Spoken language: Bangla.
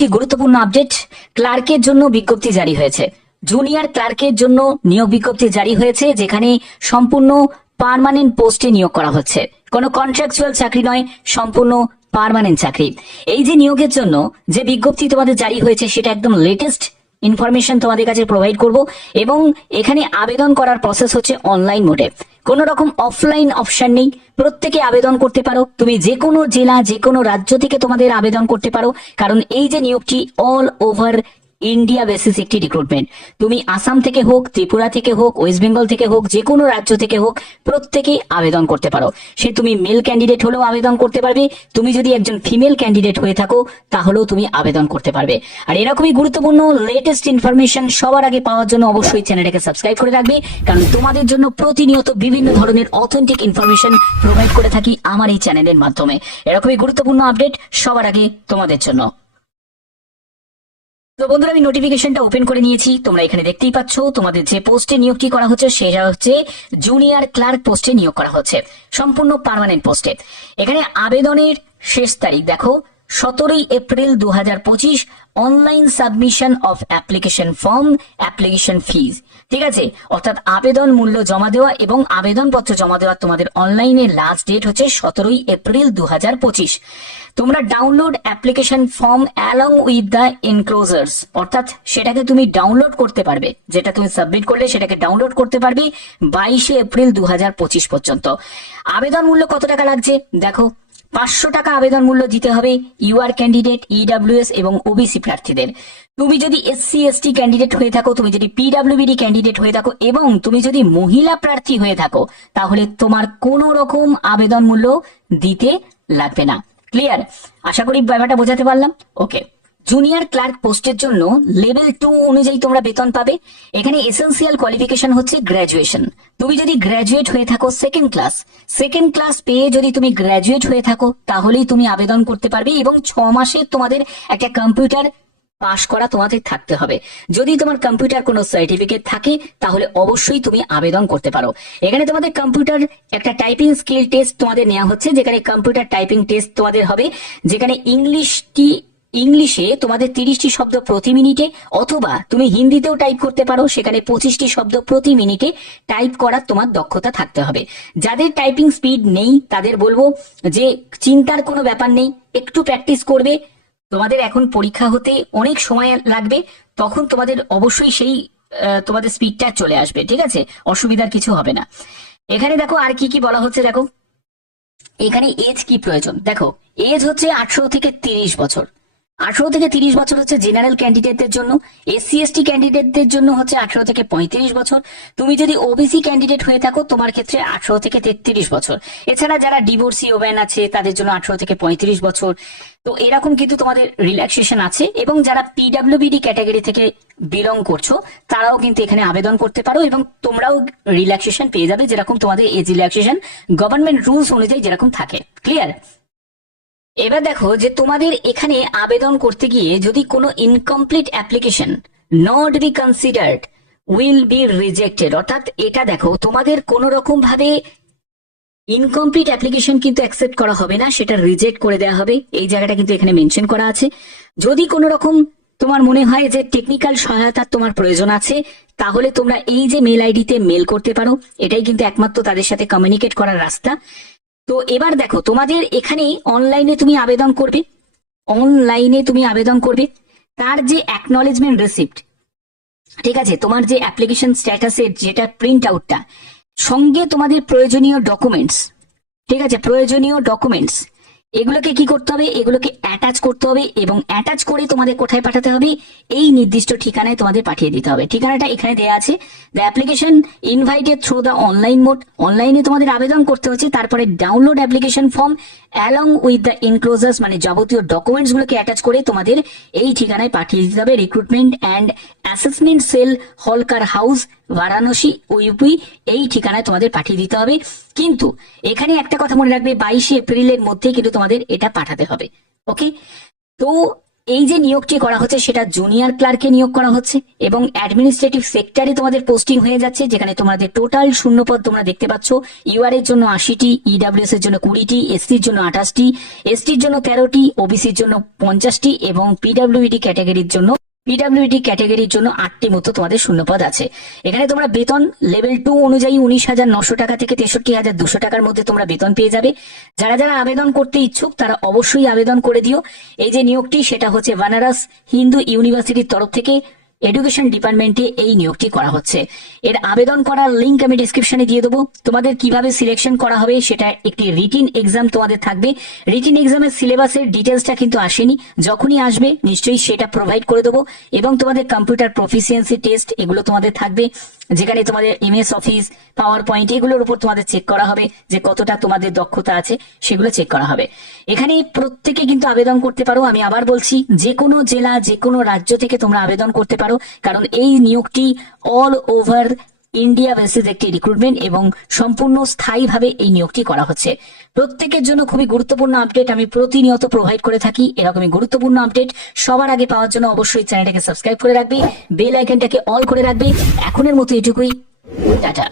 একটি গুরুত্বপূর্ণ আপডেট ক্লার্কের জন্য বিজ্ঞপ্তি জারি হয়েছে। জুনিয়র ক্লার্কের জন্য নিয়োগ বিজ্ঞপ্তি জারি হয়েছে, যেখানে সম্পূর্ণ পারমানেন্ট পোস্টে নিয়োগ করা হচ্ছে। কোনো কন্ট্রাকচুয়াল চাকরি নয়, সম্পূর্ণ পারমানেন্ট চাকরি। এই যে নিয়োগের জন্য যে বিজ্ঞপ্তি তোমাদের জারি হয়েছে, সেটা একদম লেটেস্ট ইনফরমেশন তোমাদের কাছে প্রোভাইড করব এবং এখানে আবেদন করার প্রসেস হচ্ছে অনলাইন মোডে কোন রকম অফলাইন অপশন নেই। প্রত্যেকে আবেদন করতে পারো। তুমি যে কোনো জেলা যে কোনো রাজ্য থেকে তোমাদের আবেদন করতে পারো। কারণ এই যে নিয়োগটি অল ওভার ইন্ডিয়া বেসিস একটি রিক্রুটমেন্ট তুমি আসাম থেকে হোক, ত্রিপুরা থেকে হোক ওয়েস্ট বেঙ্গল থেকে হোক যে কোনো রাজ্য থেকে হোক, প্রত্যেকেই আবেদন করতে পারো। সে তুমি মেল ক্যান্ডিডেট হলেও আবেদন করতে পারবে। তুমি যদি একজন ফিমেল ক্যান্ডিডেট হয়ে থাকো, তাহলেও তুমি আবেদন করতে পারবে। আর এরকমই গুরুত্বপূর্ণ লেটেস্ট ইনফরমেশন সবার আগে পাওয়ার জন্য অবশ্যই চ্যানেলটাকে সাবস্ক্রাইব করে রাখবে। কারণ তোমাদের জন্য প্রতিনিয়ত বিভিন্ন ধরনের অথেন্টিক ইনফরমেশন প্রোভাইড করে থাকি আমার এই চ্যানেলের মাধ্যমে। এরকমই গুরুত্বপূর্ণ আপডেট সবার আগে তোমাদের জন্য। তো বন্ধুরা, আমি নোটিফিকেশনটা ওপেন করে নিয়েছি। তোমরা এখানে দেখতেই পাচ্ছ, তোমাদের যে পোস্টে নিয়োগটি করা হচ্ছে, সেটা হচ্ছে জুনিয়র ক্লার্ক পোস্টে নিয়োগ করা হচ্ছে। সম্পূর্ণ পার্মানেন্ট পোস্টে এখানে আবেদনের শেষ তারিখ, দেখো, সতেরোই এপ্রিল দু হাজার পঁচিশ online submission of application form application fees ঠিক আছে? অর্থাৎ আবেদন মূল্য জমা দেওয়া এবং আবেদনপত্র জমা দেওয়া তোমাদের অনলাইনে লাস্ট ডেট হচ্ছে সতেরোই এপ্রিল দু তোমরা download application form along with the enclosures অর্থাৎ সেটাকে তুমি ডাউনলোড করতে পারবে। যেটা তুমি সাবমিট করলে সেটাকে ডাউনলোড করতে পারবে বাইশে এপ্রিল দু হাজার পঁচিশ পর্যন্ত। আবেদন মূল্য কত টাকা লাগছে? দেখো পাঁচশো টাকা আবেদন মূল্য দিতে হবে ইউআর ক্যান্ডিডেট ইডাব্লিউএস এবং ওবিসি প্রার্থীদের। তুমি যদি এসসি এসটি ক্যান্ডিডেট হয়ে থাকো, তুমি যদি পিডাব্লিউবিডি ক্যান্ডিডেট হয়ে থাকো এবং তুমি যদি মহিলা প্রার্থী হয়ে থাকো, তাহলে তোমার কোনো রকম আবেদন মূল্য দিতে লাগবে না। ক্লিয়ার আশা করি ব্যাপারটা বোঝাতে পারলাম। ওকে জুনিয়র ক্লার্ক পোস্টের জন্য লেভেল টু অনুযায়ী তোমরা বেতন পাবে। এখানে এসেন্সিয়াল কোয়ালিফিকেশন হচ্ছে গ্র্যাজুয়েশন তুমি যদি গ্র্যাজুয়েট হয়ে থাকো সেকেন্ড ক্লাস সেকেন্ড ক্লাস পেয়ে যদি তুমি গ্র্যাজুয়েট হয়ে থাকো, তাহলেই তুমি আবেদন করতে পারবে এবং ছ মাসে তোমাদের একটা কম্পিউটার পাশ করা তোমাদের থাকতে হবে। যদি তোমার কম্পিউটার কোনো সার্টিফিকেট থাকে, তাহলে অবশ্যই তুমি আবেদন করতে পারো। এখানে তোমাদের কম্পিউটার একটা টাইপিং স্কিল টেস্ট তোমাদের নেওয়া হচ্ছে, যেখানে কম্পিউটার টাইপিং টেস্ট তোমাদের হবে, যেখানে ইংলিশটি ইংলিশে তোমাদের তিরিশটি শব্দ প্রতি মিনিটে, অথবা তুমি হিন্দিতেও টাইপ করতে পারো, সেখানে পঁচিশটি শব্দ প্রতি মিনিটে টাইপ করার তোমার দক্ষতা থাকতে হবে। যাদের টাইপিং স্পিড নেই, তাদের বলব যে চিন্তার কোনো ব্যাপার নেই, একটু প্র্যাকটিস করবে। তোমাদের এখন পরীক্ষা হতে অনেক সময় লাগবে, তখন তোমাদের অবশ্যই সেই তোমাদের স্পিডটা চলে আসবে, ঠিক আছে? অসুবিধার কিছু হবে না। এখানে দেখো আর কি কি বলা হচ্ছে, দেখো। এখানে এজ কি প্রয়োজন? দেখো এজ হচ্ছে আঠারো থেকে তিরিশ বছর। আঠারো থেকে তিরিশ বছর হচ্ছে জেনারেল ক্যান্ডিডেটদের জন্য এসসি এসটি ক্যান্ডিডেটদের জন্য হচ্ছে আঠারো থেকে পঁয়ত্রিশ বছর। তুমি যদি ওবিসি ক্যান্ডিডেট হয়ে থাকো, তোমার ক্ষেত্রে আঠারো থেকে তেত্রিশ বছর। এছাড়া যারা ডিভোর্সি ওম্যান আছে, তাদের জন্য আঠারো থেকে পঁয়ত্রিশ বছর। তো এরকম কিন্তু তোমাদের রিল্যাক্সেশন আছে এবং যারা পিডাব্লিউবিডি ক্যাটাগরি থেকে বিলং করছ, তারাও কিন্তু এখানে আবেদন করতে পারো এবং তোমরাও রিল্যাক্সেশন পেয়ে যাবে যেরকম তোমাদের এজ রিল্যাক্সেশন গভর্নমেন্ট রুলস অনুযায়ী যেরকম থাকে। ক্লিয়ার এবার দেখো যে তোমাদের এখানে আবেদন করতে গিয়ে যদি কোনো incomplete application not be considered will be rejected অর্থাৎ এটা দেখো, তোমাদের কোনো রকম ভাবে ইনকমপ্লিট অ্যাপ্লিকেশন কিন্তু অ্যাকসেপ্ট করা হবে না, সেটা রিজেক্ট করে দেওয়া হবে। এই জায়গাটা কিন্তু এখানে মেনশন করা আছে। যদি কোনো রকম তোমার মনে হয় যে টেকনিক্যাল সহায়তার তোমার প্রয়োজন আছে, তাহলে তোমরা এই যে মেল আইডিতে মেল করতে পারো। এটাই কিন্তু একমাত্র তাদের সাথে কমিউনিকেট করার রাস্তা। তো এবার দেখো, তোমাদের এখানে অনলাইনে তুমি আবেদন করবে। অনলাইনে তুমি আবেদন করবে। তার যে অ্যাকনলেজমেন্ট রিসিপ্ট ঠিক আছে? তোমার যে অ্যাপ্লিকেশন স্ট্যাটাসের যেটা প্রিন্ট আউটটা সঙ্গে তোমাদের প্রয়োজনীয় ডকুমেন্টস ঠিক আছে? প্রয়োজনীয় ডকুমেন্টস এগুলোকে কি করতে হবে? এগুলোকে অ্যাটাচ করতে হবে এবং অ্যাটাচ করে তোমাদের কোথায় পাঠাতে হবে? এই নির্দিষ্ট ঠিকানায় তোমাদের পাঠিয়ে দিতে হবে। ঠিকানাটা এখানে দেওয়া আছে। The application invited through the online mode অনলাইনে তোমাদের আবেদন করতে হচ্ছে। তারপরে download application form along with the enclosures মানে যাবতীয় ডকুমেন্টস গুলোকে অ্যাটাচ করে তোমাদের এই ঠিকানায় পাঠিয়ে দিতে হবে। Recruitment and assessment cell Holkar house Varanasi UP এই ঠিকানায় তোমাদের পাঠিয়ে দিতে হবে। কিন্তু এখানে একটা কথা মনে রাখবে, বাইশে এপ্রিলের মধ্যে কিন্তু তোমাদের এটা পাঠাতে হবে, ওকে? তো এই যে নিয়োগটি করা হচ্ছে, সেটা জুনিয়র ক্লার্কে নিয়োগ করা হচ্ছে এবং অ্যাডমিনিস্ট্রেটিভ সেক্টরে তোমাদের পোস্টিং হয়ে যাচ্ছে, যেখানে তোমাদের টোটাল শূন্যপদ তোমরা দেখতে পাচ্ছ। ইউআর এর জন্য আশিটি, ইডাব্লিউএস এর জন্য কুড়িটি, এসসির জন্য আঠাশটি, এসটির জন্য তেরোটি, ওবিসির জন্য পঞ্চাশটি এবং পিডাব্লিউডি ক্যাটাগরির জন্য পিডাব্লিউডি ক্যাটাগরির জন্য আটটি মতো তোমাদের শূন্যপদ আছে। এখানে তোমরা বেতন লেভেল টু অনুযায়ী উনিশ হাজার নশো টাকা থেকে তেষট্টি হাজার দুশো টাকার মধ্যে তোমরা বেতন পেয়ে যাবে। যারা যারা আবেদন করতে ইচ্ছুক, তারা অবশ্যই আবেদন করে দিও। এই যে নিয়োগটি, সেটা হচ্ছে বানারস হিন্দু ইউনিভার্সিটির তরফ থেকে এডুকেশন ডিপার্টমেন্টে এই নিয়োগটি করা হচ্ছে। এর আবেদন করার লিংক আমি ডিসক্রিপশনে দিয়ে দেবো। তোমাদের কীভাবে সিলেকশন করা হবে সেটা একটি রিটিন এক্সাম তোমাদের থাকবে। রিটিন এক্সামের সিলেবাসের ডিটেলসটা কিন্তু আসেনি। যখনই আসবে, নিশ্চয়ই সেটা প্রোভাইড করে দেবো। এবং তোমাদের কম্পিউটার প্রফিসিয়েন্সি টেস্ট এগুলো তোমাদের থাকবে, যেখানে তোমাদের এমএস অফিস পাওয়ার পয়েন্ট এগুলোর উপর তোমাদের চেক করা হবে, যে কতটা তোমাদের দক্ষতা আছে, সেগুলো চেক করা হবে। এখানে প্রত্যেকে কিন্তু আবেদন করতে পারো। আমি আবার বলছি, যে কোনো জেলা, যে কোনো রাজ্য থেকে তোমরা আবেদন করতে পারো কারণ এই নিয়োগটি অল ওভার ইন্ডিয়া বেসিস একটি রিক্রুটমেন্ট এবং সম্পূর্ণ স্থায়ীভাবে এই নিয়োগটি করা হচ্ছে। প্রত্যেকের জন্য খুবই গুরুত্বপূর্ণ আপডেট আমি প্রতিনিয়ত প্রোভাইড করে থাকি। এরকমই গুরুত্বপূর্ণ আপডেট সবার আগে পাওয়ার জন্য অবশ্যই চ্যানেলটাকে সাবস্ক্রাইব করে রাখবে বেল আইকনটাকে অল করে রাখবে। এখনের মতো এটুকুই, টাটা।